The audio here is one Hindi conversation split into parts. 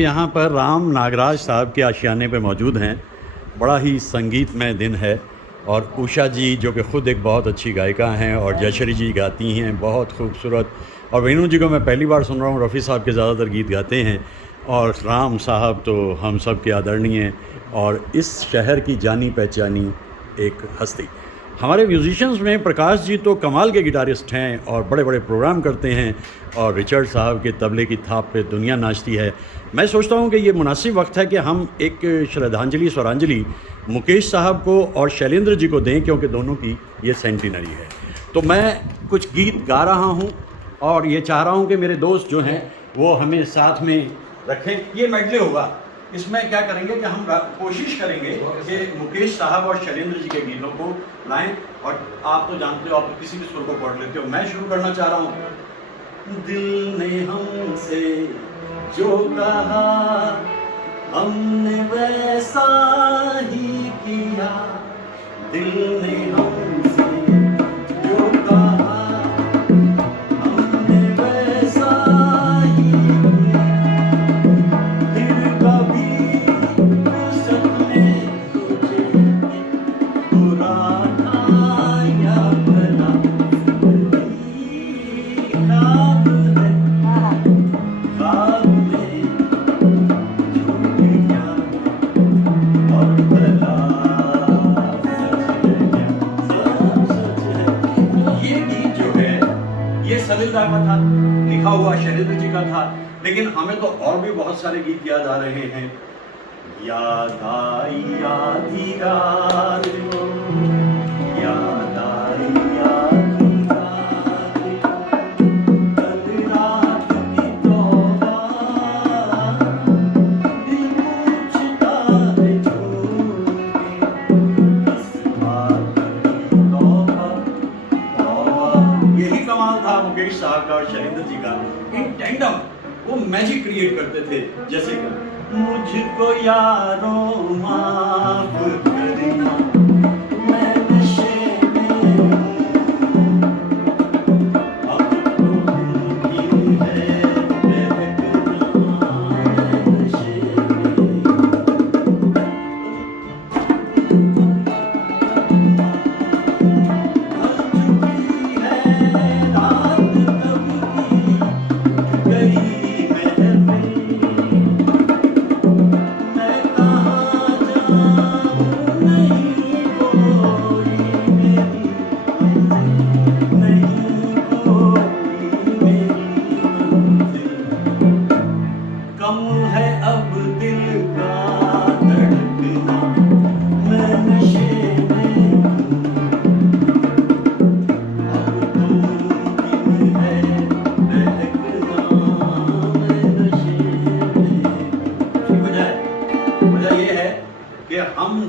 लोग यहाँ पर राम नागराज साहब के आशियाने पे मौजूद हैं। बड़ा ही संगीतमय दिन है और उषा जी जो कि ख़ुद एक बहुत अच्छी गायिका हैं और जयश्री जी गाती हैं बहुत खूबसूरत, और वेणु जी को मैं पहली बार सुन रहा हूँ। रफ़ी साहब के ज़्यादातर गीत गाते हैं और राम साहब तो हम सब के आदरणीय और इस शहर की जानी पहचानी एक हस्ती। हमारे म्यूजिशियंस में प्रकाश जी तो कमाल के गिटारिस्ट हैं और बड़े बड़े प्रोग्राम करते हैं और रिचर्ड साहब के तबले की थाप पे दुनिया नाचती है। मैं सोचता हूँ कि ये मुनासिब वक्त है कि हम एक श्रद्धांजलि स्वरांजलि मुकेश साहब को और शैलेंद्र जी को दें, क्योंकि दोनों की ये सेंटिनरी है। तो मैं कुछ गीत गा रहा हूँ और ये चाह रहा हूँ कि मेरे दोस्त जो हैं वो हमें साथ में रखें। ये मेडले होगा, इसमें क्या करेंगे कि हम कोशिश करेंगे कि मुकेश साहब और शैलेंद्र जी के गीतों को लाएं। और आप तो जानते हो, आप तो किसी भी सुर को पढ़ लेते हो। मैं शुरू करना चाह रहा हूँ। दिल ने हमसे जो कहा हमने वैसा ही किया, दिल ने हमसे जो कहा हमने वैसा ही किया। फिर कभी सपने तुझे बुरा था या भला, ख्वाब है ख्वाब में झूठ क्या और भला सच है क्या, सब सच है। ये गीत जो है ये सलीलदार का था, लिखा हुआ शैलेंद्र जी का था, लेकिन हमें तो और भी बहुत सारे गीत याद आ रहे हैं। याद आई आधी रात को, याद आई आधी रात को, कल रात की तौबा, दिल पूछता है झूठे, इस बात की तौबा तौबा। यही कमाल था मुकेश साहब का और शैलेंद्र जी का। इन टैंडम वो मैजिक क्रिएट करते थे। जैसे मुझको यारों माफ करना, मैं नशे में हूँ, अब तो मुमकिन है बहकना, मैं नशे में ढल चुकी है रात कब की, गई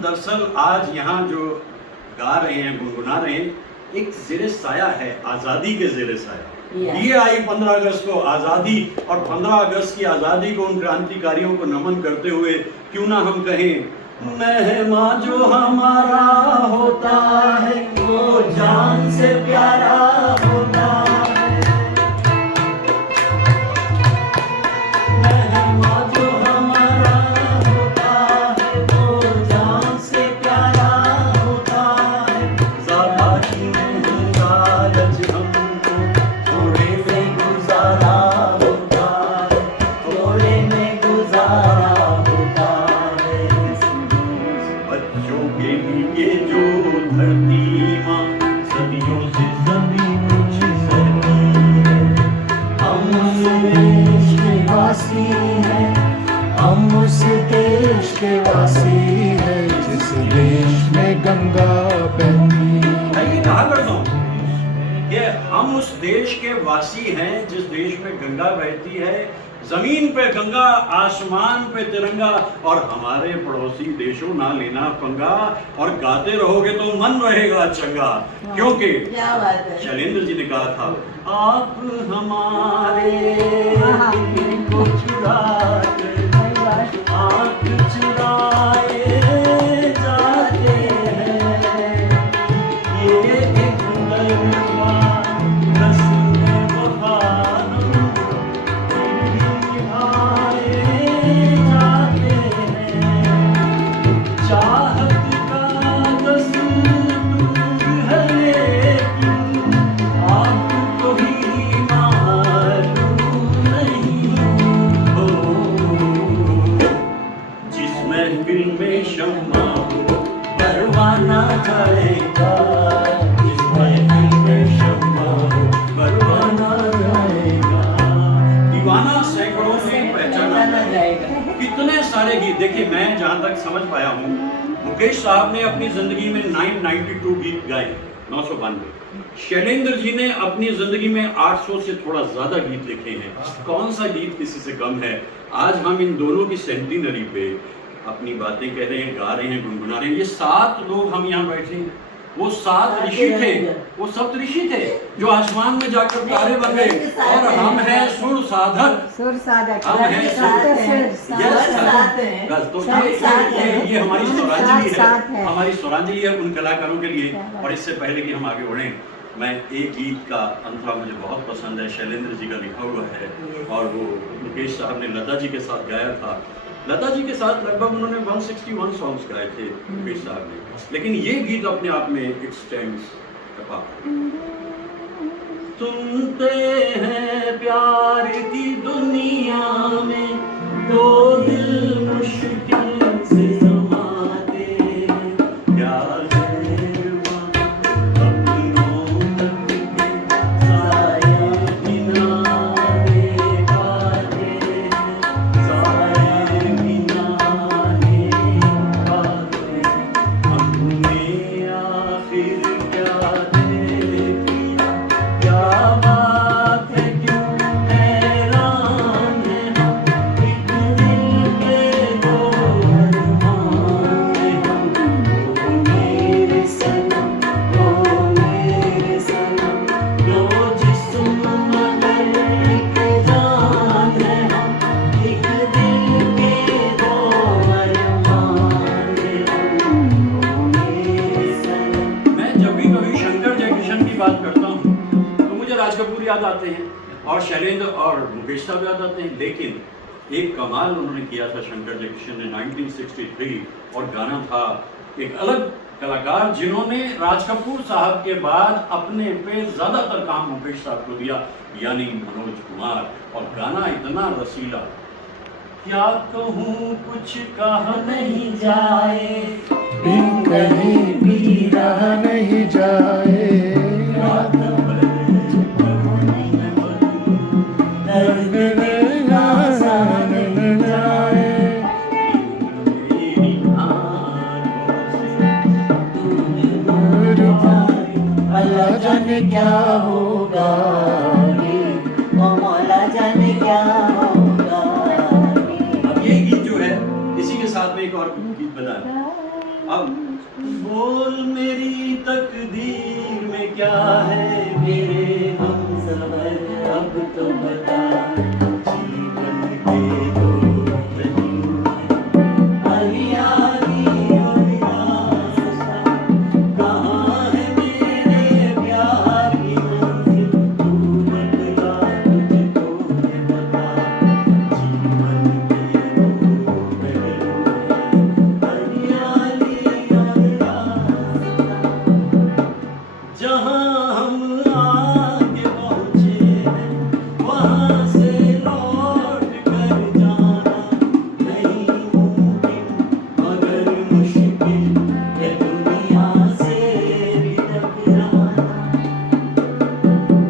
दरअसल आज यहाँ जो गा रहे हैं, गुनगुना रहे हैं, एक ज़ेरे साया है, आज़ादी के ज़ेरे साया। ये आई 15 अगस्त को आज़ादी, और 15 अगस्त की आज़ादी को उन क्रांतिकारियों को नमन करते हुए क्यों ना हम कहें, मेहमा जो हमारा होता है वो जान से प्यारा होता है। हम उस देश के वासी हैं जिस देश में गंगा बहती। मैं ये कहा करता हूँ कि हम उस देश के वासी हैं जिस देश में गंगा बहती है। जमीन पे गंगा, आसमान पे तिरंगा, और हमारे पड़ोसी देशों ना लेना पंगा, और गाते रहोगे तो मन रहेगा चंगा। क्योंकि शैलेंद्र जी ने कहा था, आप हमारे दिल को चुराते, आँख चुराए जाते हैं, ये एक गरबा रस्म वफा हम निभाए जाएगा, इस महफिल में शम्मा हो परवाना जाएगा। दीवाना सैकड़ों में पहचाना जाएगा। कितने सारे गीत, देखिए मैं जहाँ तक समझ पाया हूँ, मुकेश साहब ने अपनी ज़िंदगी में 992 गीत गाए, 992। शैलेंद्र जी ने अपनी ज़िंदगी में 800 से थोड़ा ज़्यादा गीत लिखे हैं। कौन सा गीत किसी से कम है? आज हम इन दोनों की सेंटिनरी पे अपनी बातें कह रहे हैं, गा रहे हैं, गुनगुना रहे हैं। ये 7 लोग हम यहाँ बैठे हैं, वो 7 ऋषि थे, वो सप्त ऋषि थे जो आसमान में जाकर तारे बन गए, और हम हैं सुर साधक, सुर साधक, हम हैं तो ये हमारी स्वरांजलि है, हमारी स्वरांजलि है उन कलाकारों के लिए। और इससे पहले कि हम आगे बढ़ें, मैं एक गीत का अंतरा मुझे बहुत पसंद है, शैलेंद्र जी का लिखा हुआ है, और वो मुकेश साहब ने लता जी के साथ गाया था। लता जी के साथ लगभग उन्होंने 161 सॉन्ग्स गाए थे मुकेश साहब ने, लेकिन ये गीत अपने आप में इट स्टैंड्स अपार्ट। सुनते हैं प्यार की दुनिया में दो दिल मुश्किल से समाते, क्या याद आते हैं और शैलेंद्र और मुकेश साहब याद आते हैं। लेकिन एक कमाल उन्होंने किया था शंकर जयकिशन ने 1963, और गाना था एक अलग कलाकार जिन्होंने राज कपूर साहब के बाद अपने पे ज़्यादातर काम मुकेश साहब को दिया, यानी मनोज कुमार। और गाना इतना रसीला, क्या कहूँ कुछ कहा नहीं जाए, बिन कहीं भी रहा नहीं जाए, अल्लाह जाने क्या होगा, ओ मौला जाने क्या होगा। अब ये गीत जो है, इसी के साथ में एक और गीत बजाएं। अब बोल मेरी तकदीर में क्या है मेरे हमसफर, अब तो बता जीवन के दो पहलू, हरियाली और रास्ता, कहाँ है मेरे प्यार की मंजिल, तू बता तुझको है पता, जीवन के दो पहलू, हरियाली और रास्ता, जहाँ हम आगे पहुँचे हैं वहाँ से लौट कर जाना नहीं मुमकिन, मगर मुश्किल है दुनिया से भी टकराना।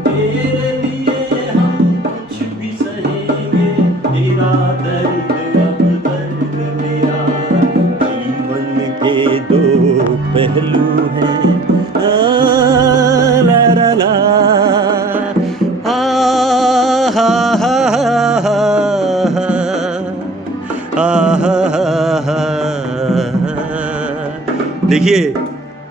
तेरे लिए हम कुछ भी सहेंगे, तेरा दर्द अब दर्द मेरा, जीवन के दो पहलू हैं। ला ला ला, हा हा हा। देखिए,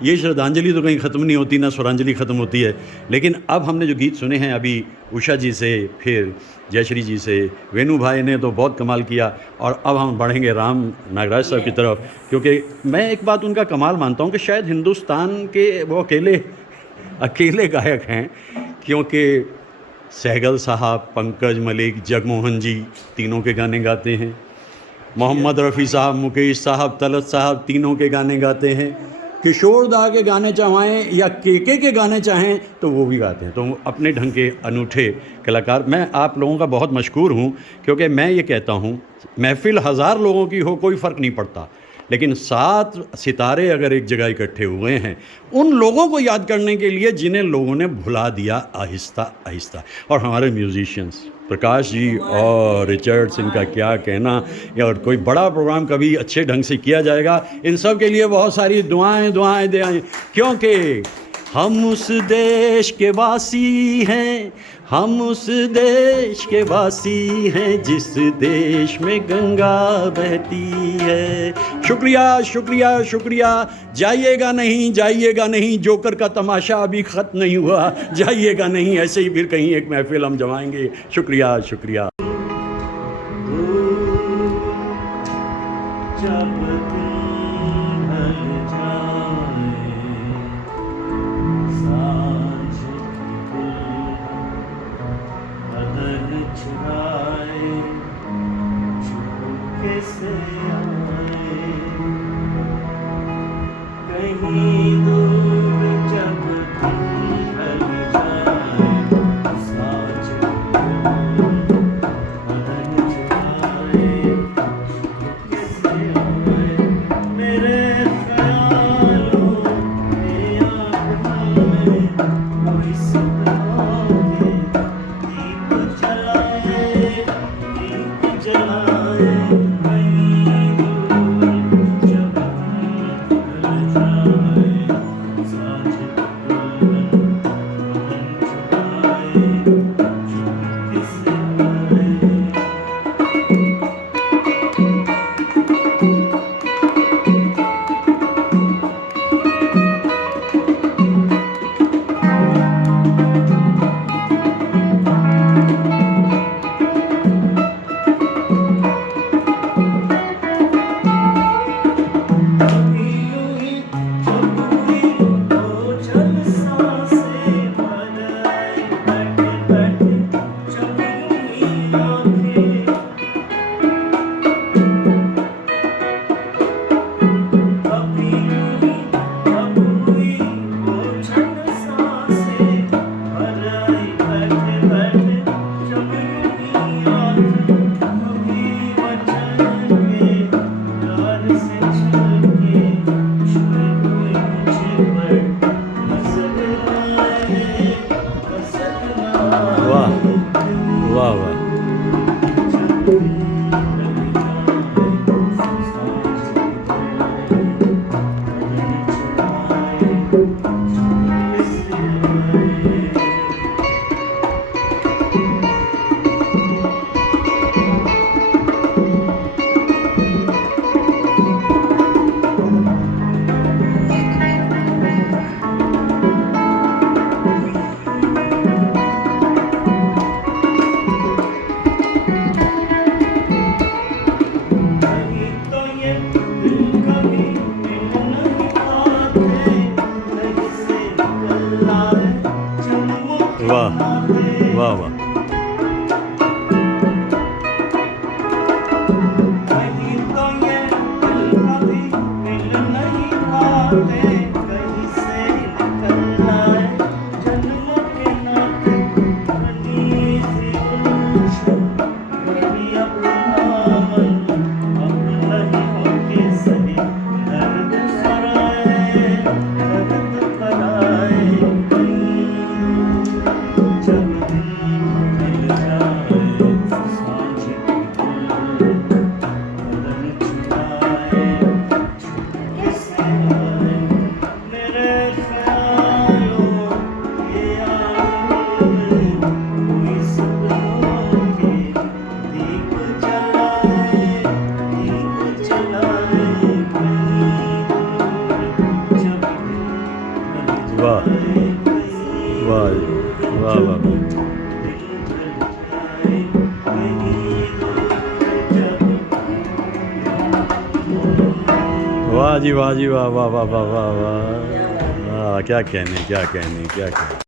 ये श्रद्धांजलि तो कहीं ख़त्म नहीं होती, ना स्वरांजलि ख़त्म होती है। लेकिन अब हमने जो गीत सुने हैं अभी उषा जी से, फिर जयश्री जी से, वेणु भाई ने तो बहुत कमाल किया, और अब हम बढ़ेंगे राम नागराज साहब की तरफ, क्योंकि मैं एक बात उनका कमाल मानता हूँ कि शायद हिंदुस्तान के वो अकेले गायक हैं, क्योंकि सहगल साहब, पंकज मलिक, जगमोहन जी तीनों के गाने गाते हैं, मोहम्मद रफ़ी साहब, मुकेश साहब, तलत साहब तीनों के गाने गाते हैं, किशोर दा के गाने चाहें या के गाने चाहें तो वो भी गाते हैं। तो अपने ढंग के अनूठे कलाकार। मैं आप लोगों का बहुत मशकूर हूँ, क्योंकि मैं ये कहता हूँ महफ़िल 1000 लोगों की हो कोई फ़र्क नहीं पड़ता, लेकिन 7 सितारे अगर एक जगह इकट्ठे हुए हैं उन लोगों को याद करने के लिए जिन्हें लोगों ने भुला दिया आहिस्ता आहिस्ता। और हमारे म्यूजिशियंस प्रकाश जी और रिचर्ड्स, इनका क्या कहना। और कोई बड़ा प्रोग्राम कभी अच्छे ढंग से किया जाएगा, इन सब के लिए बहुत सारी दुआएं दुआएं दें, क्योंकि हम उस देश के वासी हैं, हम उस देश के वासी हैं जिस देश में गंगा बहती है। शुक्रिया शुक्रिया शुक्रिया। जाइएगा नहीं, जाइएगा नहीं, जोकर का तमाशा अभी ख़त्म नहीं हुआ, जाइएगा नहीं, ऐसे ही फिर कहीं एक महफिल हम जमाएंगे। शुक्रिया शुक्रिया। वाह वाह। वाह वाह वाह। वाह वाह वाह वाह। वाह जी वाह जी वाह वाह वाह वाह वाह वाह। क्या कहने क्या कहने क्या कहने।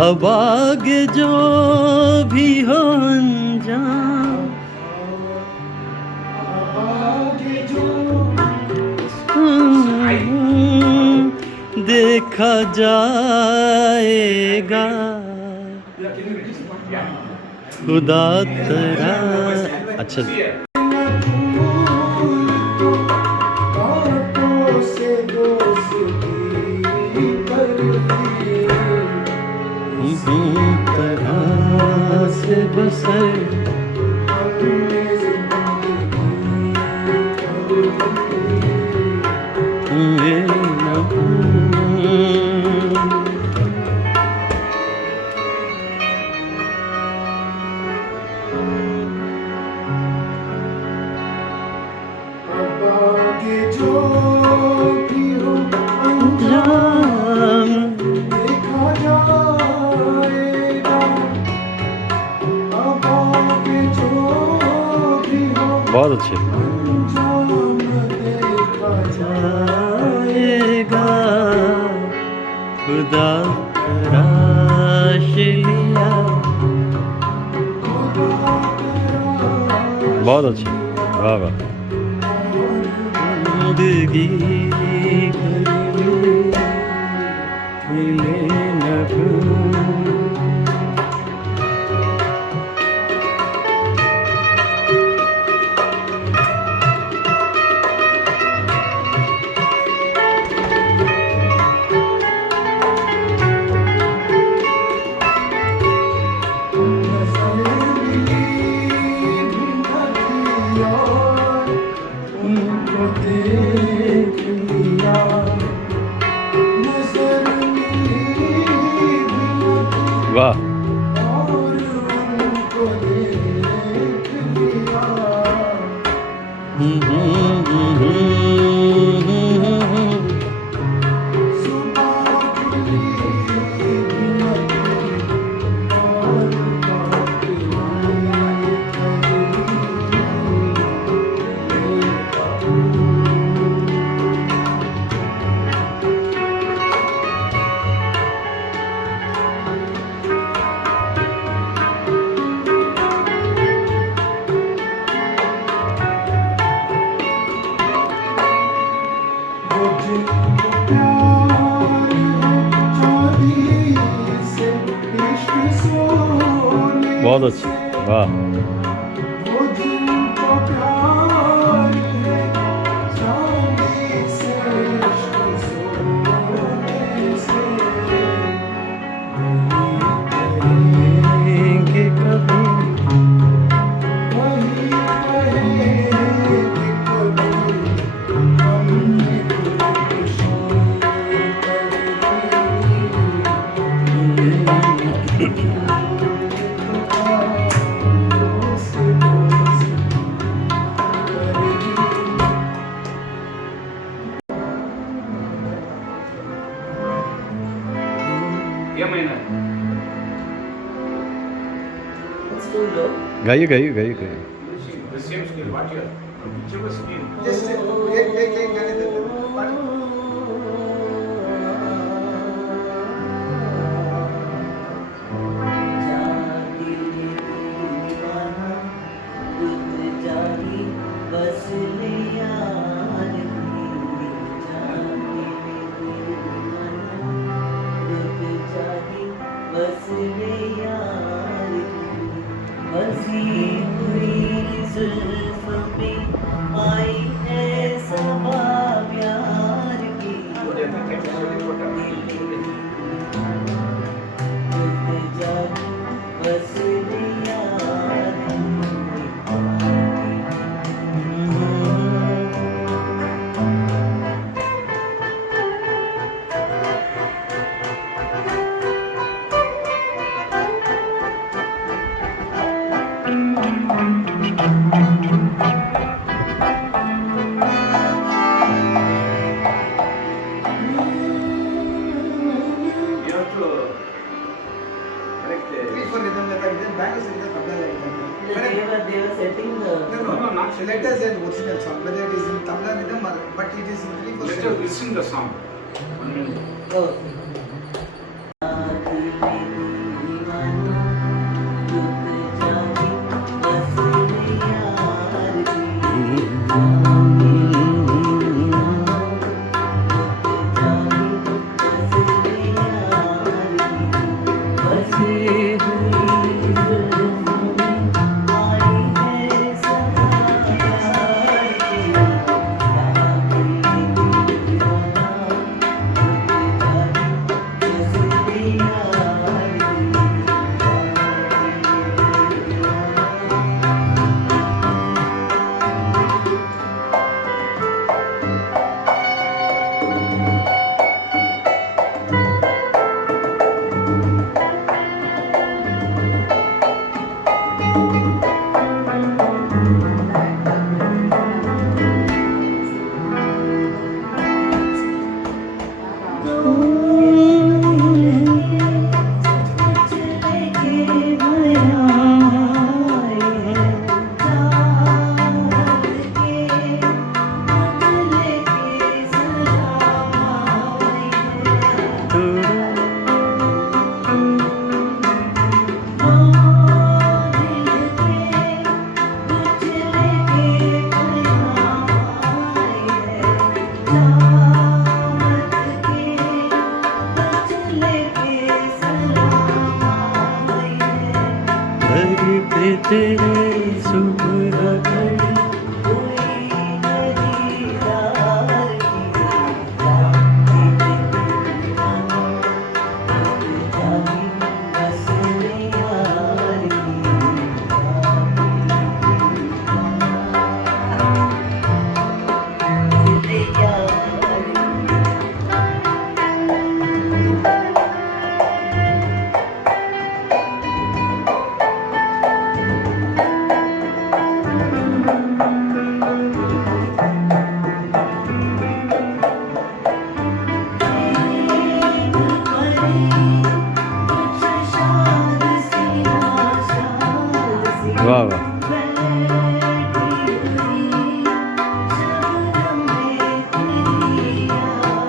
अब आगे जो भी हो अंजाम, देखा जाएगा खुदा तेरा। अच्छा बातों से दोस्ती कर ली, तरह से बसर हमने में न हूँ। अब आगे जो भी हो अंजाम देखा जाएगा, अब आगे जो भी हो बहुत अच्छे। अंजाम देखा जाएगा खुदा तराश लिया। बहुत अच्छे, वाह वाह। जिंदगी मिले न भूल। उनको देख लिया, नजर मिली वाह और उनको देख लिया, सुबह खुली और बात जिनको प्यार है चांदी से, इश्क सोने बहुत अच्छे, वाह। वो जिनको प्यार है चांदी से, इश्क सोने से, कहेंगे कभी वही कहेंगे कभी, हमने खुदकुशी कर ये महीना है। गाइए गाइए गाइए गाइए। The same skill, what you are, whichever skill. Just एक गाने दे दो। आई है सबा प्यार की बस You have to break the. For rhythm, like rhythm, back is rhythm, tabla like that. they were setting the No, No, not let us hear original song, whether it is in tabla rhythm or, but it is usually for Let us listen the song. 1 minute. oh.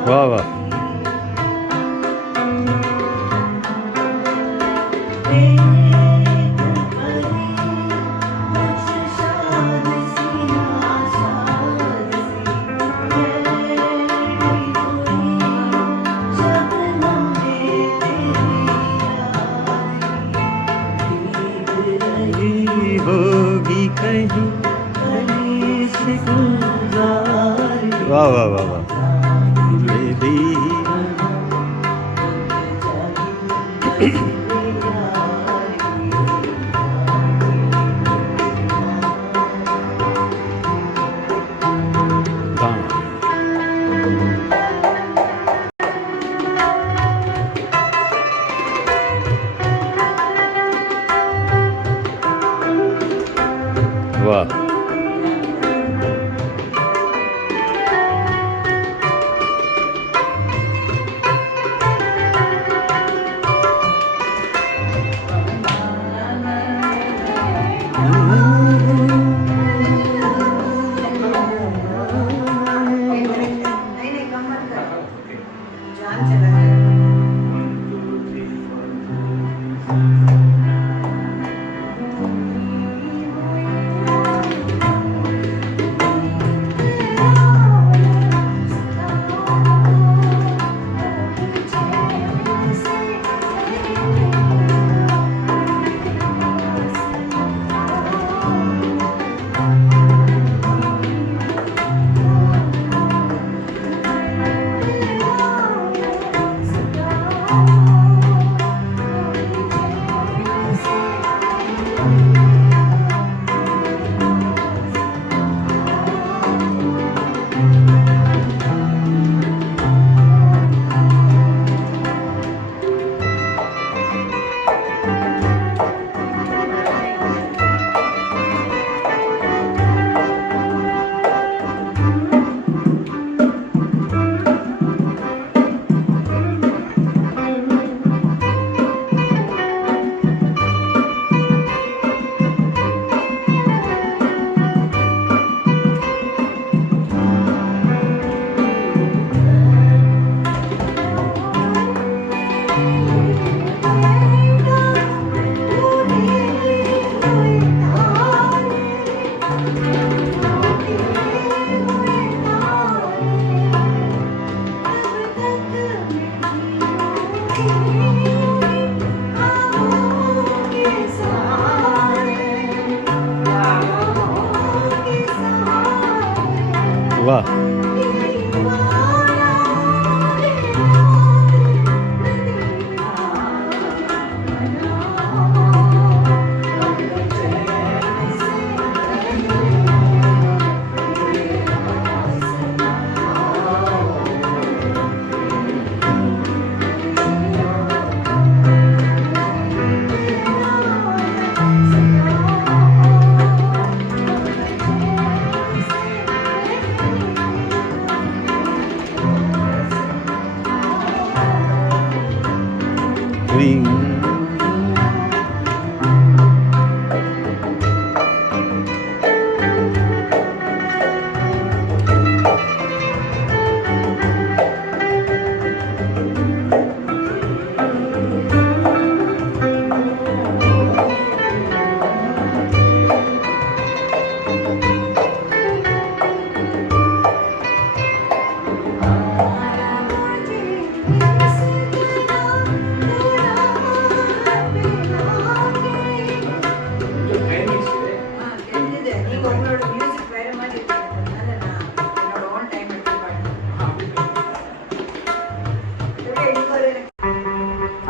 वाह वाह होगी कहीं वाह वाह वाह वाह बेबी वाह नहीं कम मत कर जान चला जाएगा वाह Ring.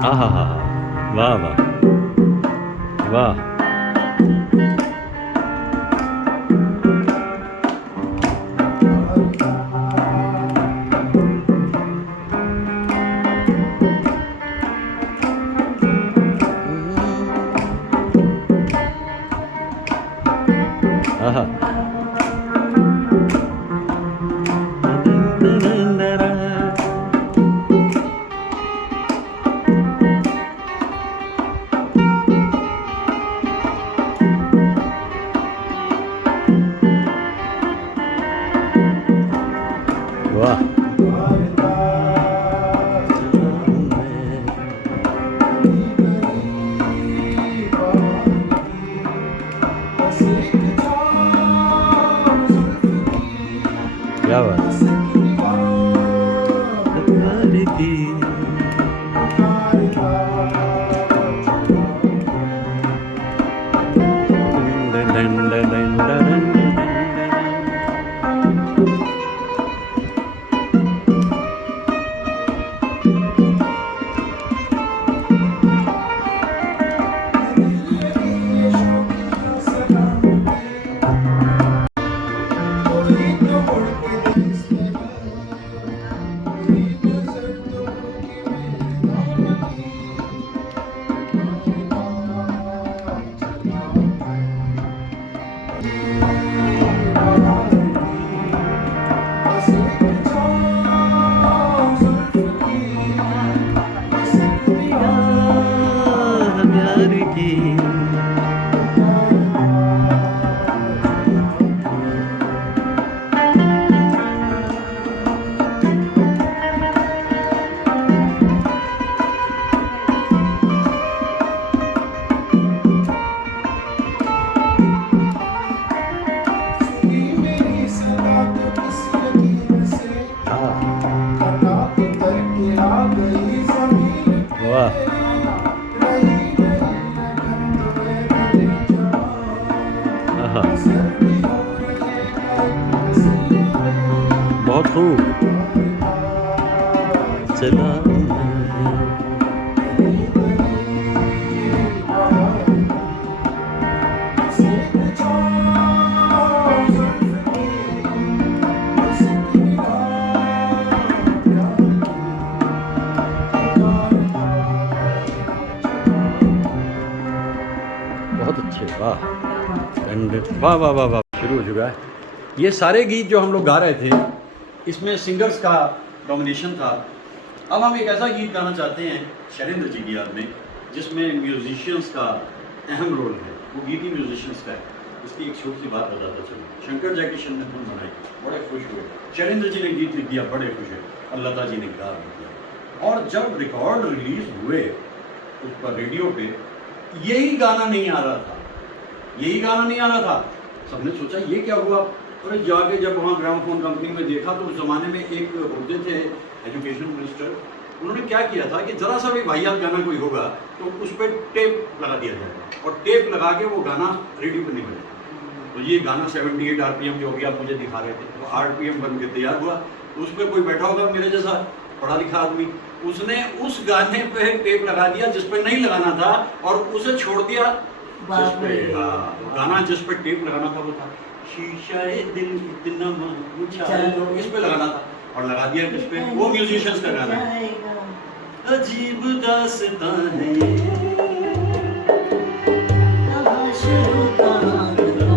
हाँ हाँ हाँ हाँ वाह वाह वाह आहा वाह क्या बात प्यार की प्यार की वाह आहा, बहुत खूब चला बहुत अच्छे वाह वाह वाह वाह वाह शुरू हो चुका है। ये सारे गीत जो हम लोग गा रहे थे इसमें सिंगर्स का डोमिनेशन था। अब हम एक ऐसा गीत गाना चाहते हैं शैलेंद्र जी की याद में जिसमें म्यूजिशियंस का अहम रोल है। वो गीत ही म्यूजिशियंस का है। इसकी एक छोटी सी बात बताता चलूँ। शंकर जयकिशन ने धुन बनाई, बड़े खुश हुए। शैलेंद्र जी ने गीत लिख दिया, बड़े खुश हुए। और लता जी ने गा दिया। और जब रिकॉर्ड रिलीज हुए उस पर रेडियो पे यही गाना नहीं आ रहा था, यही गाना नहीं आ रहा था। सबने सोचा ये क्या हुआ। अरे जाके जब वहाँ ग्रामोफोन कंपनी में देखा तो उस ज़माने में एक होते थे एजुकेशन मिनिस्टर, उन्होंने क्या किया था कि ज़रा सा भी वाहियात गाना कोई होगा तो उस पर टेप लगा दिया जाएगा और टेप लगा के वो गाना रेडियो पर नहीं बजेगा। तो ये गाना 78 RPM जो अभी आप मुझे दिखा रहे थे, तो RPM बन के तैयार हुआ। उस पर कोई बैठा होगा मेरे जैसा पढ़ा लिखा आदमी, उसने उस गाने पे टेप लगा दिया जिस पे नहीं लगाना था और उसे छोड़ दिया जिस पे गाना जिस पे टेप लगाना था वो था शीशा दिल इतना ऊंचा, इस पे लगाना था और लगा दिया जिस पे वो म्यूजिशियंस का गाना है। अजीब दास्तां है ये, कहाँ शुरू कहाँ खत्म,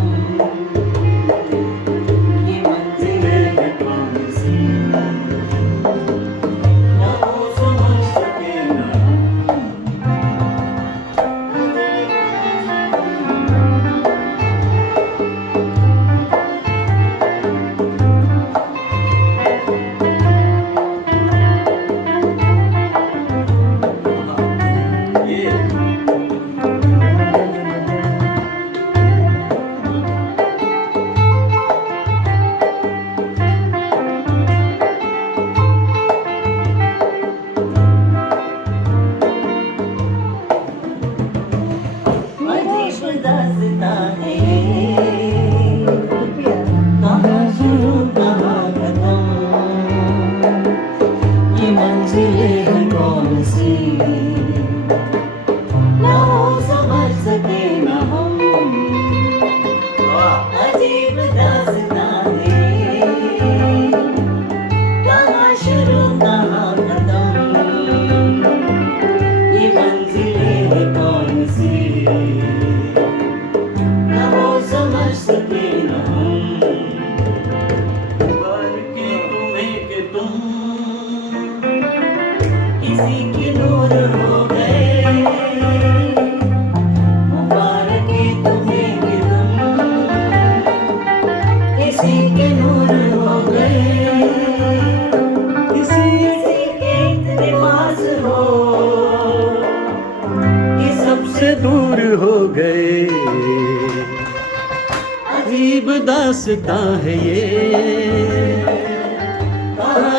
ये मंजिलें हैं कौन सी, ना वो समझ सके ना अजीब दास्तां है ये, कहाँ शुरू कहाँ खत्म, ये मंजिलें हैं कौन सी, ना वो समझ सके ना हम। अजीब दास्तां है ये, कहाँ शुरू कहाँ खत्म, ये मंजिलें हैं कौन सी, ना वो समझ सके ना हम। पर की तुम्हें कि तुम किसी के नूर हो गए, मुबारक तुम्हें कि तुम किसी के नूर हो गए, किसी के इतने पास हो कि सबसे दूर हो गए। अजीब दास्तां है ये,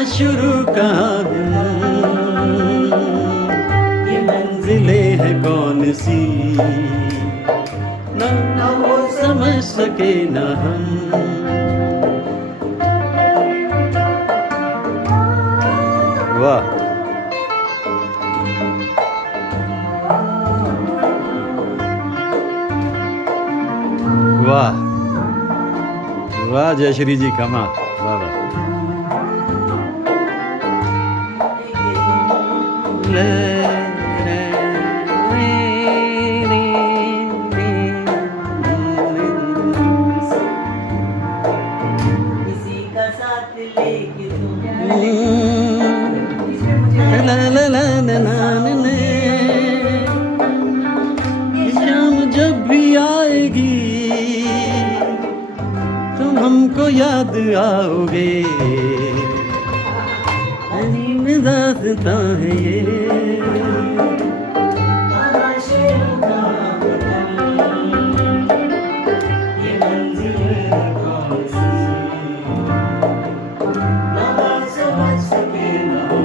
शुरू कहाँ है, ये मंजिलें हैं कौन सी, ना वो समझ सके ना हम। वाह वाह वाह जयश्री जी कमाल, वाह वाह। किसी का साथ लेके तुम ला ला ला ला ला ला। शाम जब भी आएगी तुम हमको याद आओगे, दास्तां है ये। कहाँ शुरू कहाँ खत्म, ये मंजिलें कौन सी, ना समझ सके ना हम।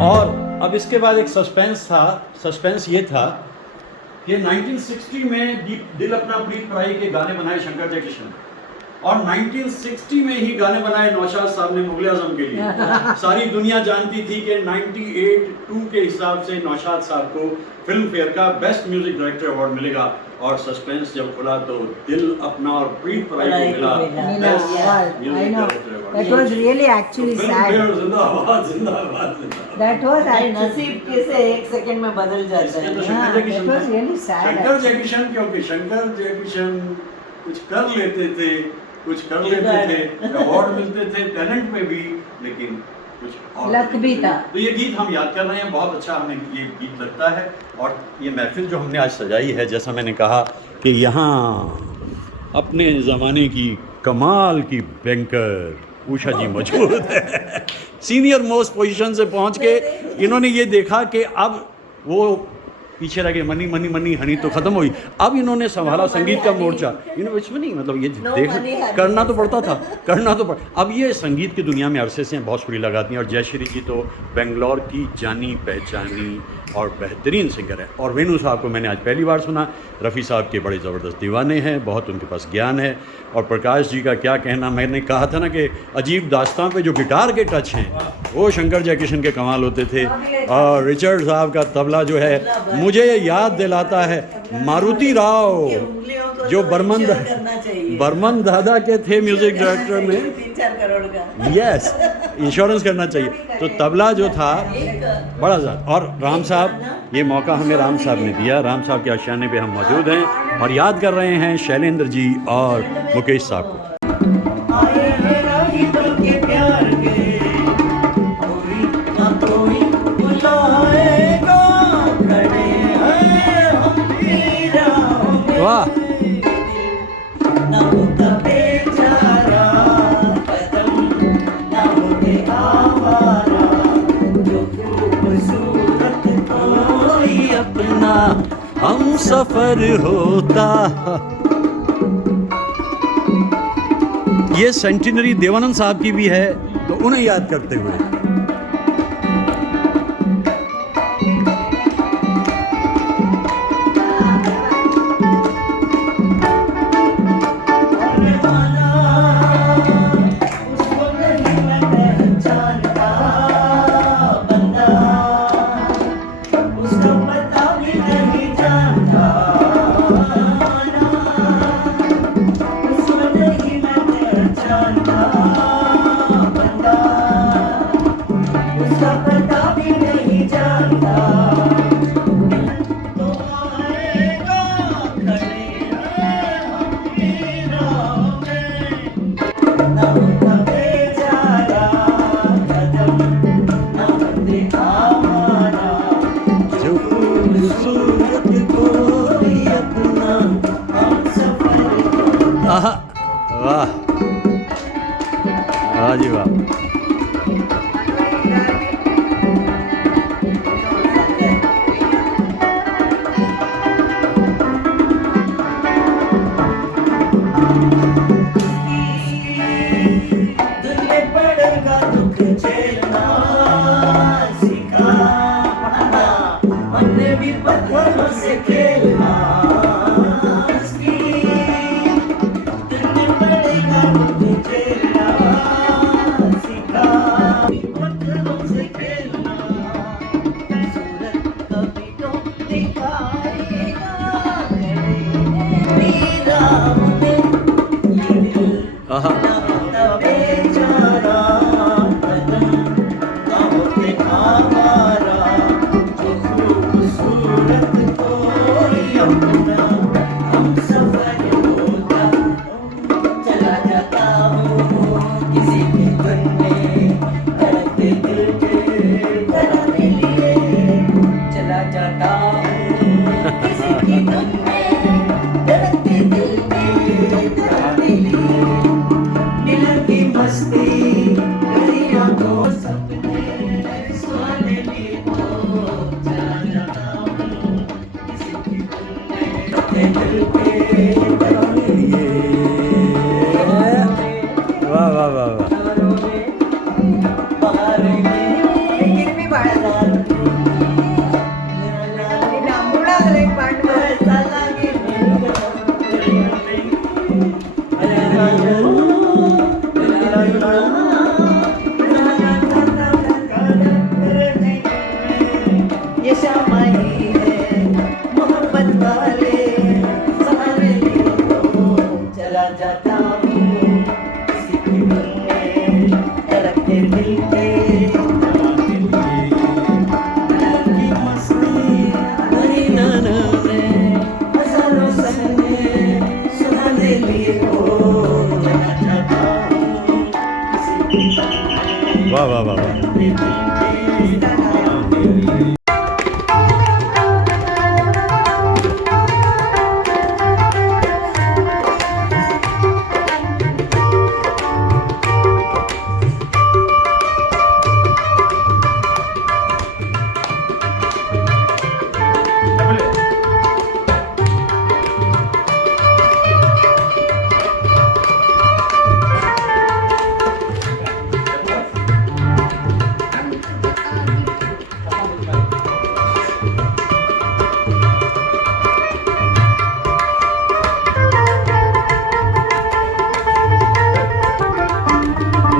और अब इसके बाद एक सस्पेंस ये था कि 1960 में दिल अपना प्रीत पराई के गाने बनाए शंकर जयकिशन, और 1960 में ही गाने बनाए नौशाद साहब ने मुगल आजम के लिए। सारी दुनिया जानती थी कि 98-2 के हिसाब से नौशाद साहब को फिल्म फेयर का बेस्ट म्यूजिक डायरेक्टर अवार्ड मिलेगा, और सस्पेंस जब खुला तो दिल अपना और प्रीत पराई को मिला best music director award. That was really actually film sad. Fair जिंदाबाद जिंदाबाद जिंदाबाद। That was नहीं, actually, नसीब कैसे एक सेकंड में बदल जाता इसके है। तो yeah, Shankar Jaikishan that was really sad. Shankar Jaikishan, क्योंकि शंकर जयकिशन कुछ कर लेते थे, कुछ कर लेते थे, अवार्ड मिलते थे टैलेंट में भी, लेकिन कुछ और लक भी था। तो ये गीत हम याद कर रहे हैं, बहुत अच्छा हमें ये गीत लगता है। और ये महफिल जो हमने आज सजाई है, जैसा मैंने कहा कि यहाँ अपने ज़माने की कमाल की बैंकर उषा जी मौजूद है। सीनियर मोस्ट पोजीशन से पहुँच के इन्होंने ये देखा कि अब वो पीछे रह गए, मनी मनी मनी हनी तो खत्म हुई, अब इन्होंने संभाला संगीत का मोर्चा। इसमें नहीं, मतलब ये देख करना तो पड़ता था, करना तो अब ये संगीत की दुनिया में अरसे से बहुत सुरी लगाती हैं, और जयश्री जी तो बेंगलोर की जानी पहचानी और बेहतरीन सिंगर है। और वेणु साहब को मैंने आज पहली बार सुना, रफ़ी साहब के बड़े ज़बरदस्त दीवाने हैं, बहुत उनके पास ज्ञान है। और प्रकाश जी का क्या कहना, मैंने कहा था ना कि अजीब दास्तां पे जो गिटार के टच हैं वो शंकर जयकिशन के कमाल होते थे। और रिचर्ड साहब का तबला जो है मुझे याद दिलाता है मारुति राव, जो बर्मन दादा के थे म्यूज़िक डायरेक्टर में। 3-4 करोड़ का यस, इंश्योरेंस करना चाहिए। तो तबला जो था बड़ा ज़्यादा। और राम साहब, ये मौका हमें राम साहब ने दिया, राम साहब के आशियाने पे हम मौजूद हैं और याद कर रहे हैं शैलेंद्र जी और मुकेश साहब को। आए हैं राही बन के प्यार के, कोई ना कोई बुलाएगा, खड़े हैं हम भी राहों में। वाह, ना होता बेचारा कदम, ना होते आवारा, जो खूबसूरत कोई अपना हम सफ़र होता। ये सेंटिनरी देवानंद साहब की भी है, तो उन्हें याद करते हुए उसको नहीं मैं पहचानता बंदा, उसको पता भी नहीं जानता उसको नहीं मैं पहचानता बंदा, उसका पता भी नहीं जानता। तो आएगा, खड़े हैं हम भी राह में, ना होता बेचारा कदम, ना होते आवारा, जो खूबसूरत कोई अपना। हम सफर आहा, वाह वाह जी वाह। दिल में पड़ेगा मस्ती मेरी आंखों सपने सुहाने ली हो चला जाता हूँ किसी की धुन में अपने दिल पे बरौनी वाह वाह वाह वाह गिरवी बाळा लांबूला आलंय पांडव ये शामाई है मोहब्बत वाले सहारे लो चला जाता हूँ किसी की धुन में धड़कते दिल के की मस्ती भरी नाना में हजारों सपने सुहाने लिए हो चला जाता हूँ किसी की धुन में वाह वाह वाह वाह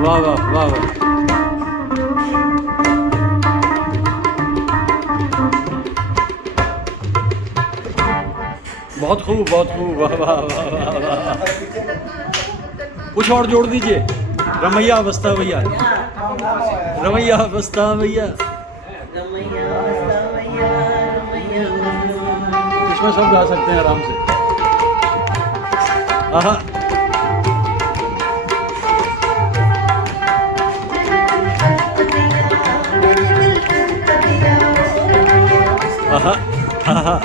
वाह वाह वाह वाह बहुत खूब बहुत खूब वाह वाह वाह वाह वाह कुछ और जोड़ दीजिए रमैया अवस्था भैया रमैया अवस्था भैया इसमें सब गा सकते हैं आराम से आहा आहा आहा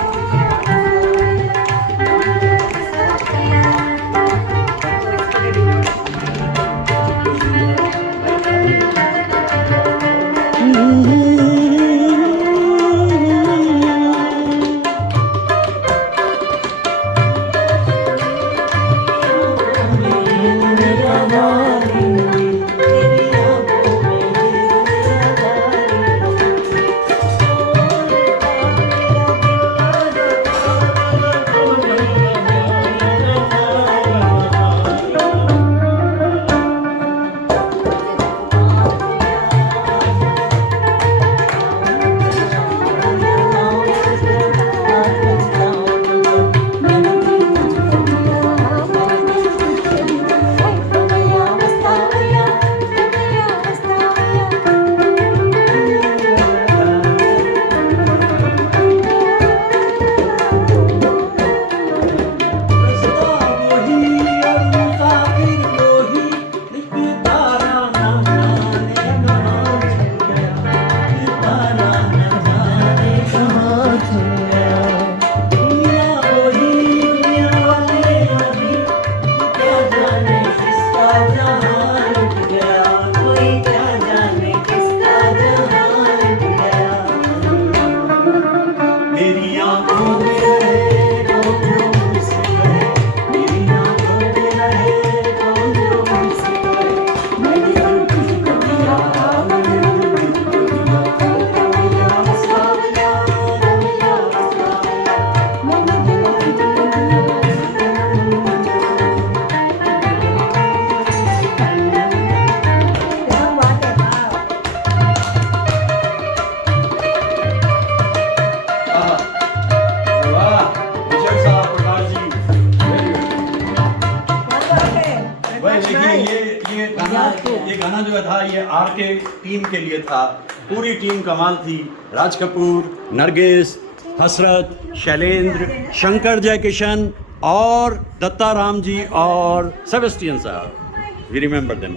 ये गाना जो था ये आर के टीम के लिए था। पूरी टीम कमाल थी। राज कपूर, नरगिस, हसरत, शैलेंद्र, शंकर जयकिशन और दत्ता राम जी और सेबेस्टियन साहब। We remember them.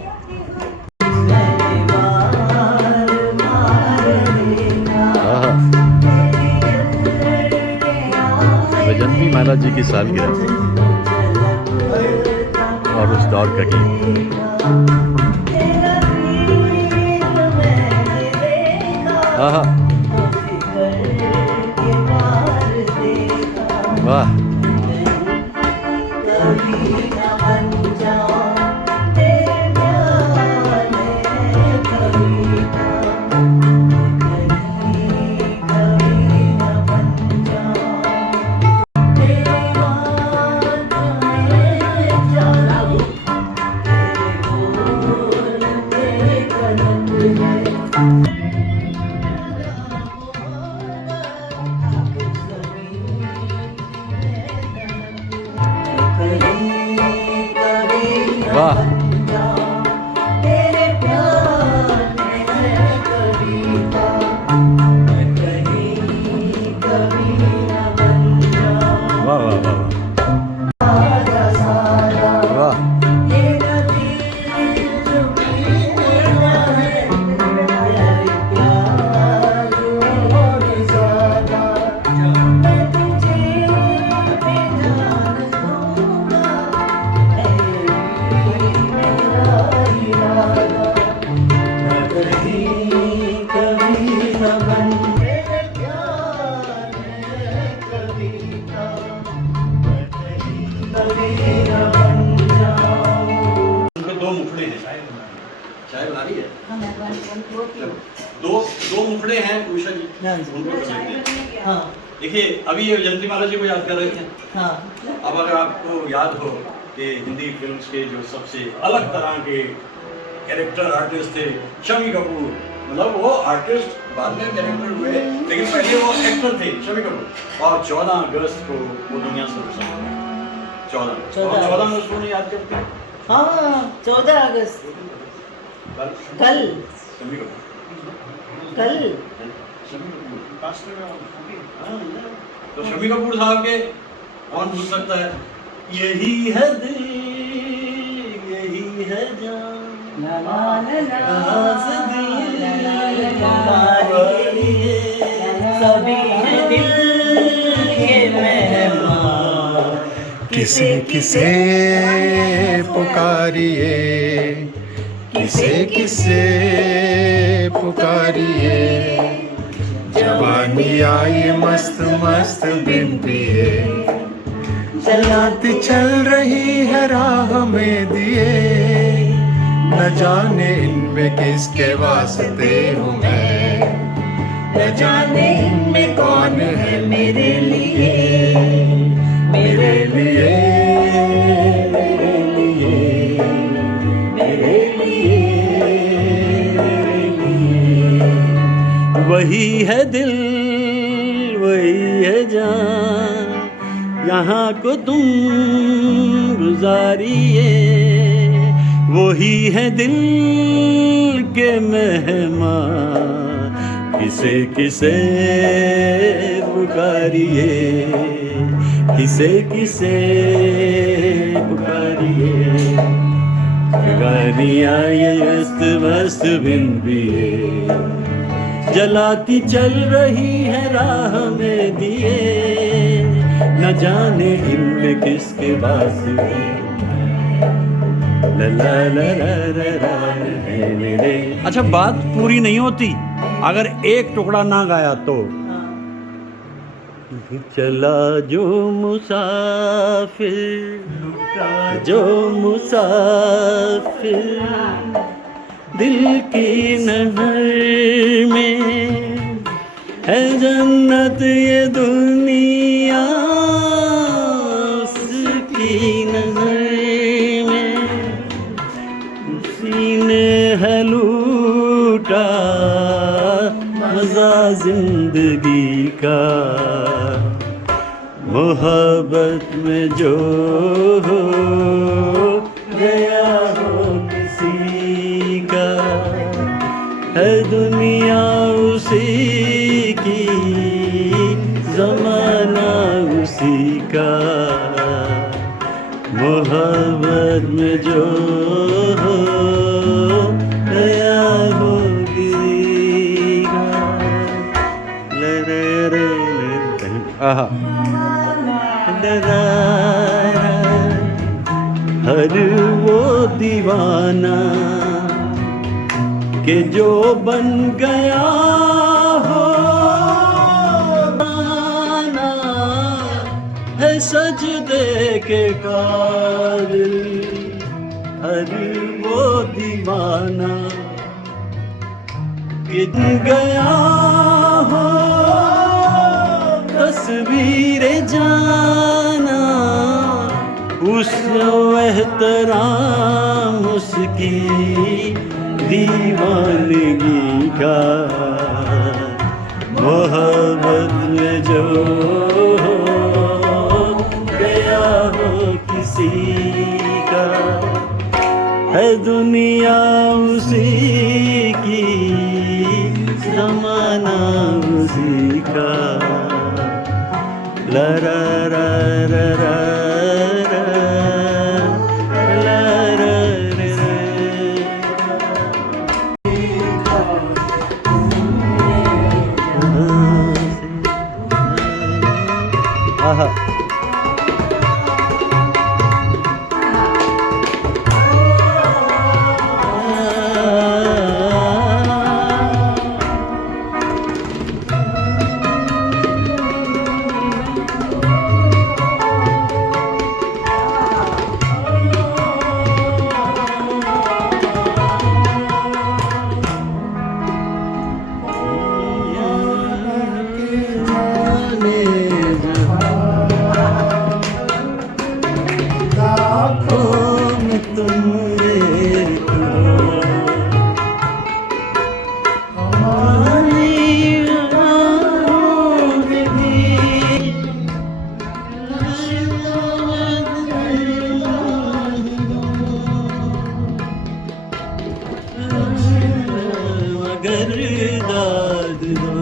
Vyjayanthimala ji की सालगिरह और उस दौर का गीत। आहा के पार देखा वाह कभी न बन जाऊं तेरे प्यार में कविता कभी न बन जाऊं तेरे बात में चलूं तेरे बोल तेरे कदम है वाह तेरे प्यार में है कविता कहीं कभी न बन जाऊं वाह वाह वाह सारा सारा वाह ये नदी जो पीना है तेरे प्यार और ज्यादा मैं तुझे अपने जान दूंगा मेरा इरादा कहीं कभी न बन तेरे प्यार में कविता कभी न बन जाऊं उनके दो मुखड़े हैं चाय बना रही है हाँ, मैं बन दो मुखड़े हैं उषा जी उनको कर लेते हैं। हाँ देखिए अभी ये जयंती माला जी को याद कर रहे थे हाँ अब अगर आपको याद हो कि हिंदी फिल्म्स के जो सबसे अलग तरह के कैरेक्टर आर्टिस्ट थे शमी कपूर मतलब वो आर्टिस्ट बाद में कैरेक्टर हुए लेकिन पहले वो एक्टर थे शमी कपूर और 14 अगस्त को वो दुनिया से रुखसत हुए 14 अगस्त को नहीं याद करते हाँ 14 अगस्त कल शमी कपूर कल शमी कपूर तो शमी कपूर साहब के कौन पूछ सकता है यही है दिल यही है जान ला ला ला कहाँ से दिल ला ला ला तुम्हारी सभी है दिल के मेहमान किसे किसे पुकारिए किसे किसे पुकारिए जवानी आई मस्त मस्त बिन पिए चलाती चल रही है राह में दिए न जाने इनमें किसके वास्ते हूँ मैं न जाने इनमें कौन है मेरे लिए मेरे लिए मेरे लिए मेरे लिए वही है दिल वही है जान यहाँ को तुम गुजारिए वही है दिल के मेहमान किसे किसे पुकारिए किसे किसे पुकारिए गानियाँ ये अस्त मस्त बिन पिए जलाती चल रही है राह में दिए न जाने इनमें किसके वास्ते ला ला ला ला ला ला ला ला। अच्छा बात पूरी नहीं होती अगर एक टुकड़ा ना गाया तो चला जो मुसाफिर दिल की नहर में है जन्नत ये दुनिया उसकी नजर में उसी ने है लूटा मजा जिंदगी का मोहब्बत में जो हो गया हो किसी का है दुनिया उसी की जमाना उसी का मोहब्बत में जो हो गया हो किसी का ले रे रे रे आहा हर वो दीवाना कि जो बन गया सजदे के काबिल हर वो दीवाना गिर गया हो तस्वीर जाना उस एहतराम उसकी दीवानगी का मोहब्बत में जो गया हो किसी का है दुनिया उसी की ज़माना उसी का ला रा रा रा रा रा ला रा रे रे। आहा मगर दाद दो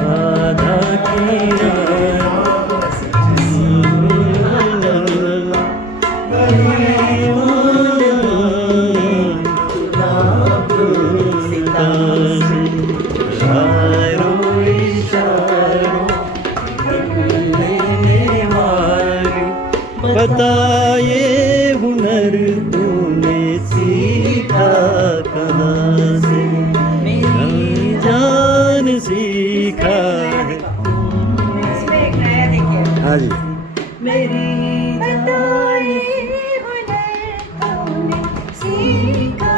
राधा की बताए हुनर तूने सीखा कहाँ से जान सीखा है। इसमें एक नया देखिए हाँ जी मेरी बताए हुनर तूने सीखा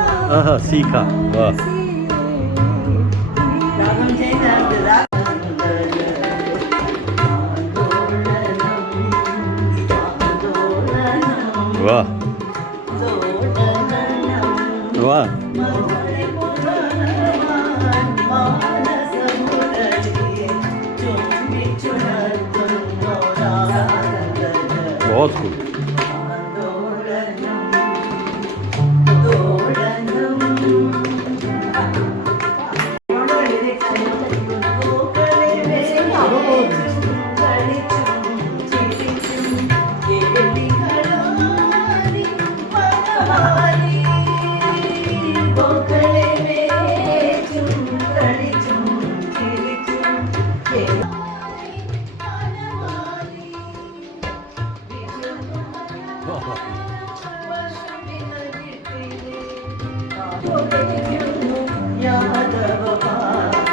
हाँ सीखा वाह रागम चेंज वाह वाह बहुत खूब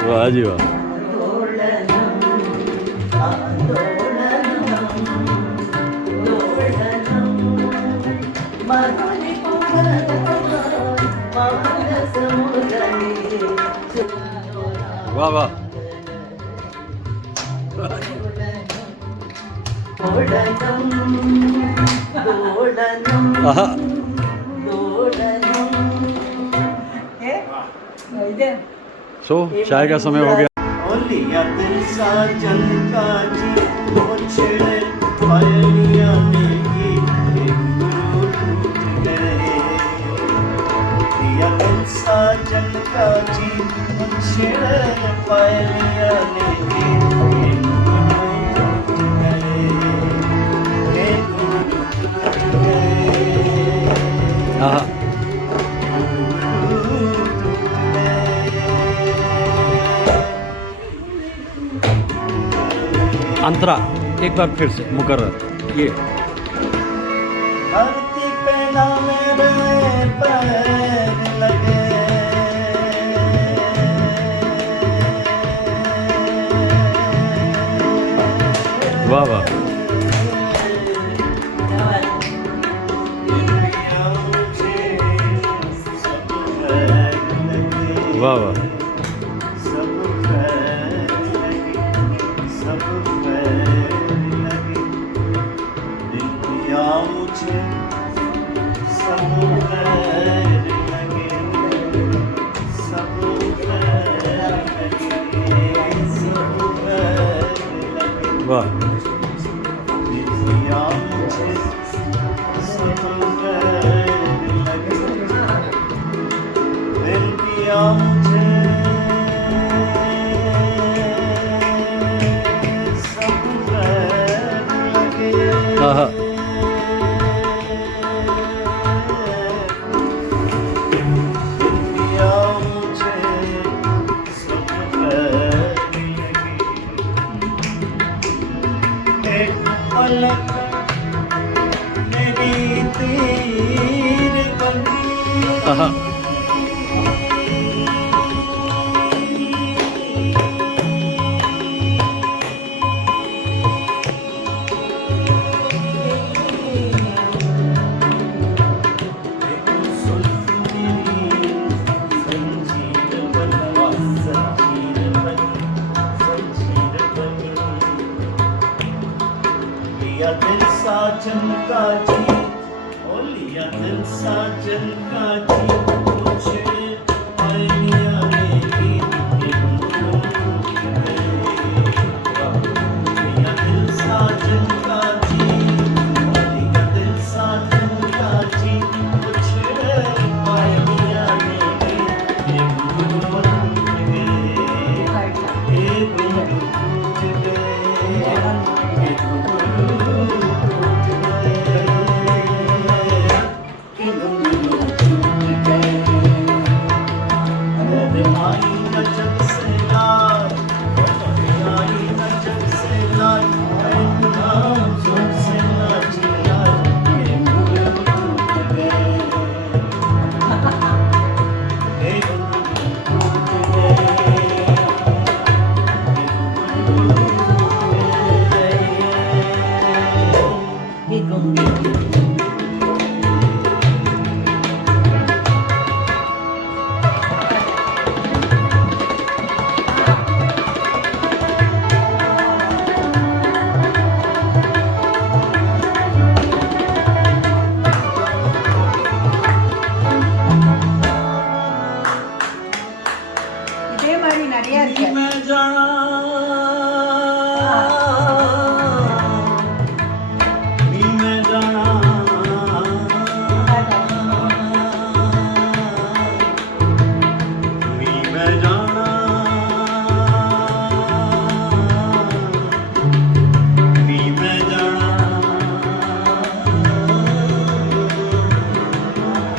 वाह जी वाह वाह वाह आहा सो चाय का समय हो गया ओलिया दिल साजन का जी ओछड़े पायलिया में की एक गुरु टूट गए या दिल साजन का जी ओछड़े पायलिया में की एक गुरु टूट गए एक गुरु टूट गए आहा अंतरा एक बार फिर से मुकर्रर ये धरती पे ना मेरे पैर लगे वाह वाह सब फैल लगे, सब फैल लगे, दिल किया मुझे सब फैल लगे, सब फैल लगे, सब फैल लगे, वाह दिल किया मुझे सब फैल लगे, दिल किया मुझे सब फैल लगे, आहा दिल किया मुझे सब फैल लगे, एक पलक मेरी तीर बनी, आहा लिया दिल साजन का जी, ओ लिया दिल साजन का जी, मुझे आईया मेरी लिया दिल साजन का जी, ओ लिया दिल साजन का जी, मुझे आईया मेरी இதே மாதிரி நிறைய இருக்கு मैं जाना नी मैं जाना नी मैं जाना नी मैं जाना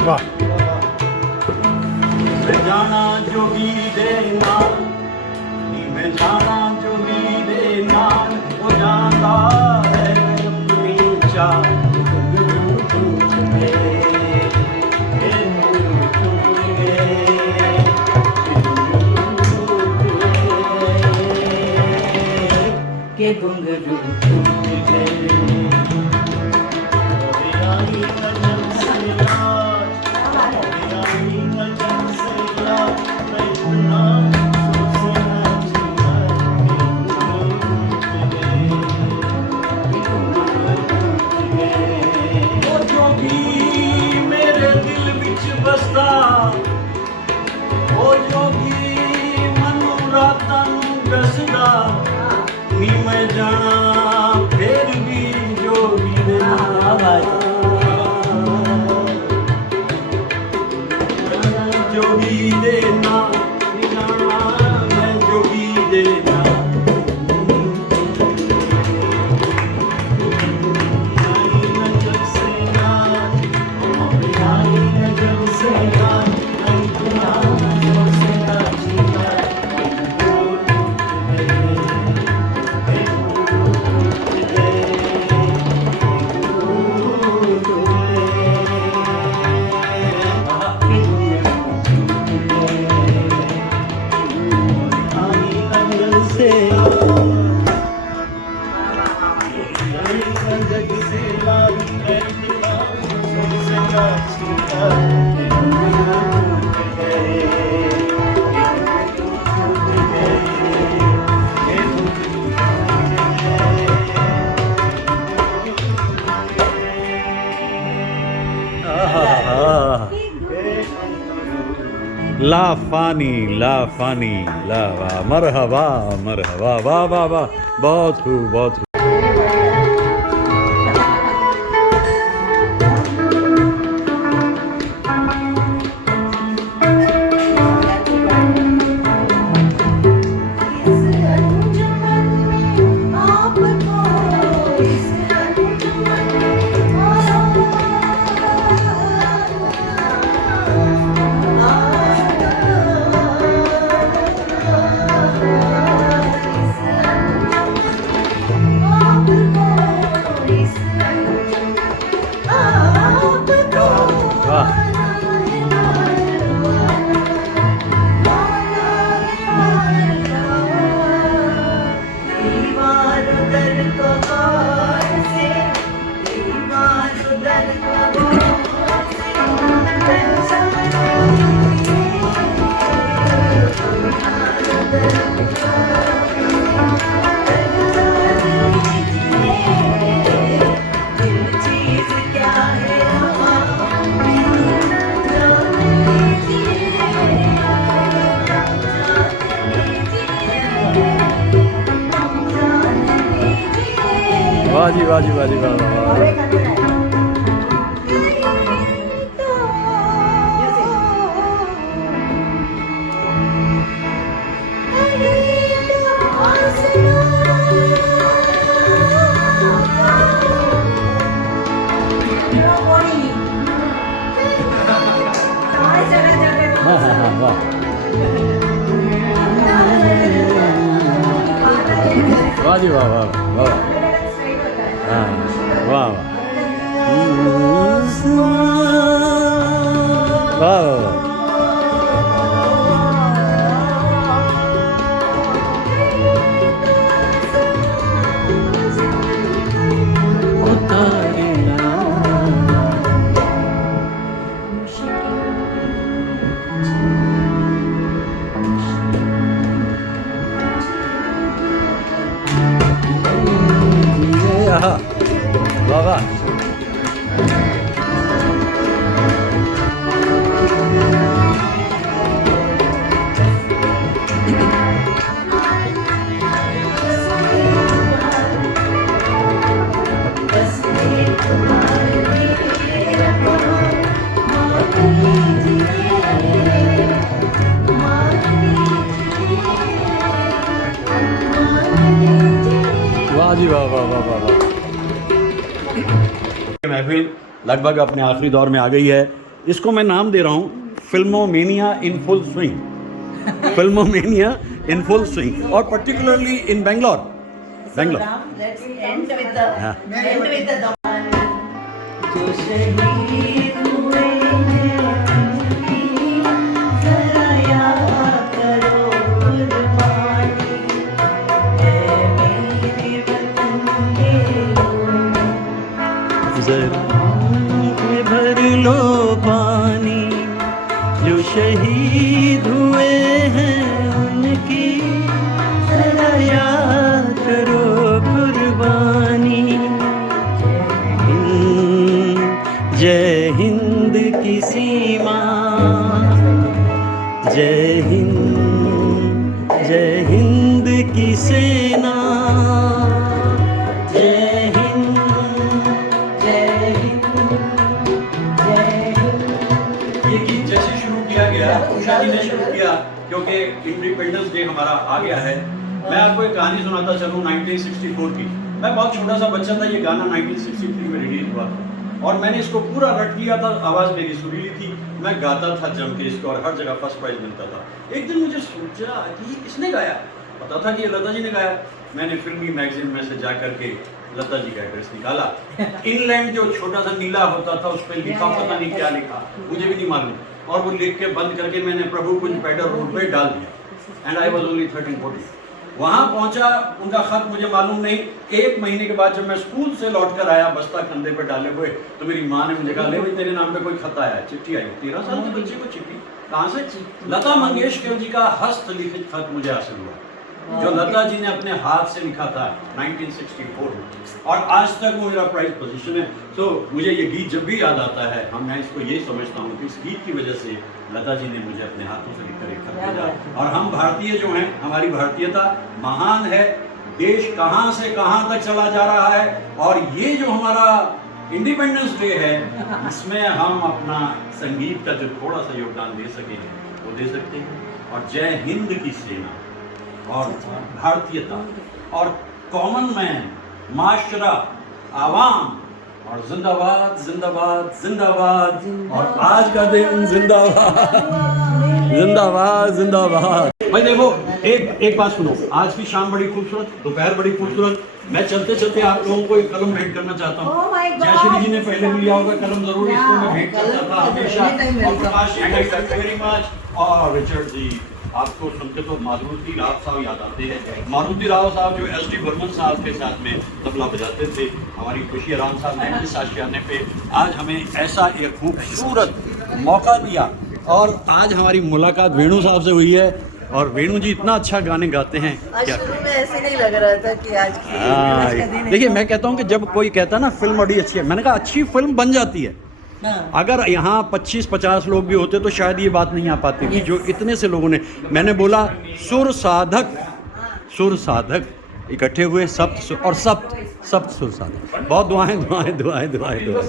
वाह मैं जाना जोगी दे नाल नी मैं जाना जोगी दे नाल वो जाता है अपनी चाल टूट गए टूट गए के घुंघरू टूट गए आई नजर से लाज आई नजर से लाज मैं इतना सोचना जिया वो जो भी मेरे दिल विच बसदा वो जो भी मनु रातां नूं दसदा नी मैं जाना फिर भी जोगी दे नाल जोगी दे नाल नी जाना मैं जोगी दे नाल आई नजर से नाल आई नजर से नाल आई इतना सोचना जिया ला फानी ला फानी ला वाह मरहबा मरहबा वाह वाह वाह बहुत खूब बहुत खूब इस अंजुमन में आपको इस अंजुमन वाह चीज क्या है वाह जी वाह जी वाह जी वाह वाह वाह हाँ हाँ हाँ वाह वाह जी वाह वाह वाह हाँ वाह वाह वाह वाह वाह वाह वाह जी वाह वाह वाह वाह वाह महफिल लगभग अपने आखिरी दौर में आ गई है। इसको मैं नाम दे रहा हूँ filmomania in full swing. Filmomania in full swing और particularly in Bangalore. Bangalore Let's end with the हाँ। end with the जो शहीद हुए हैं उनकी जरा याद करो कुर्बानी है मेरे वतन के लोग जरा में भर लो पानी जो शहीद हुए हैं उनकी जरा याद करो कुर्बानी जय हिंद की सीमा जय हिंद की सेना जय हिंद जय हिंद जय हिंद। ये गीत जैसे शुरू किया गया, उषा जी ने शुरू किया क्योंकि इंडिपेंडेंस डे हमारा आ गया है। मैं आपको एक कहानी सुनाता चलूँ 1964 की। मैं बहुत छोटा सा बच्चा था, ये गाना 1963 में रिलीज हुआ था और मैंने इसको पूरा रट किया था। आवाज़ मेरी सुरीली थी, मैं गाता था जम के इसको और हर जगह फर्स्ट प्राइज मिलता था। एक दिन मुझे सोचा कि ये किसने गाया, पता था कि ये लता जी ने गाया। मैंने फिल्मी मैगजीन में से जा करके लता जी का एड्रेस निकाला। इनलैंड जो छोटा सा नीला होता था उस पर लिखा, पता नहीं क्या लिखा, मुझे भी नहीं मालूम, और वो लिख के बंद करके मैंने प्रभु कुंज पैडर रोड पे डाल दिया। And I was only 13-14। वहाँ पहुँचा, उनका खत मुझे मालूम नहीं। 1 महीने के बाद जब मैं स्कूल से लौट कर आया, बस्ता कंधे पर डाले हुए, तो मेरी माँ ने मुझे कहा, ले भाई तेरे नाम पे कोई खत आया है, चिट्ठी आई। 13 साल के बच्चे को चिट्ठी कहाँ से? लता मंगेशकर जी का हस्तलिखित खत मुझे हासिल हुआ। जो लता जी ने अपने हाथ से लिखा था 1964 में, और आज तक वो मेरा प्राइज पोजीशन है। तो मुझे ये गीत जब भी याद आता है, मैं इसको ये समझता हूँ कि इस गीत की वजह से लता जी ने मुझे अपने हाथों से लिखकर एक खत भेजा। और हम भारतीय जो हैं, हमारी भारतीयता महान है। देश कहाँ से कहाँ तक चला जा रहा है, और ये जो हमारा इंडिपेंडेंस डे है, इसमें हम अपना संगीत का जो थोड़ा सा योगदान दे सके वो दे सकते हैं। और जय हिंद की सेना और भारतीयता और कॉमन मैन, माशरा, आवाम, और जिंदाबाद जिंदाबाद जिंदाबाद, और आज का दिन जिंदाबाद जिंदाबाद जिंदाबाद। भाई देखो, एक बात सुनो, आज की शाम बड़ी खूबसूरत, दोपहर बड़ी खूबसूरत। मैं चलते चलते आप लोगों को एक कलम भेंट करना चाहता हूँ। Oh my God! जयश्री जी ने पहले भी लिया होगा कलम, जरूर इसको मैं भेंट करता था हमेशा। कलम और Prakash ji, thank you very much. और रिचर्ड जी, आपको सुनते तो मारुति राव साहब याद आते हैं। मारुति राव साहब जो एस डी बर्मन साहब के साथ में तबला बजाते थे। हमारी खुशी राम साहब ने इस आशियाने पे आज हमें ऐसा एक खूबसूरत मौका दिया, और आज हमारी मुलाकात वेणु साहब से हुई है। और वेणु जी इतना अच्छा गाने गाते हैं। आज क्या शुरू में ऐसे नहीं लग रहा था कि आज का दिन है। देखिए, मैं कहता हूँ कि जब कोई कहता है ना फिल्म बड़ी अच्छी है, मैंने कहा अच्छी फिल्म बन जाती है। हाँ। अगर यहाँ 25-50 लोग भी होते तो शायद ये बात नहीं आ पाती कि जो इतने से लोगों ने, मैंने बोला सुर साधक इकट्ठे हुए, सप्त सुर, और सप्त सुर साधक। बहुत दुआएं दुआएं दुआएं दुआएं दुआएं।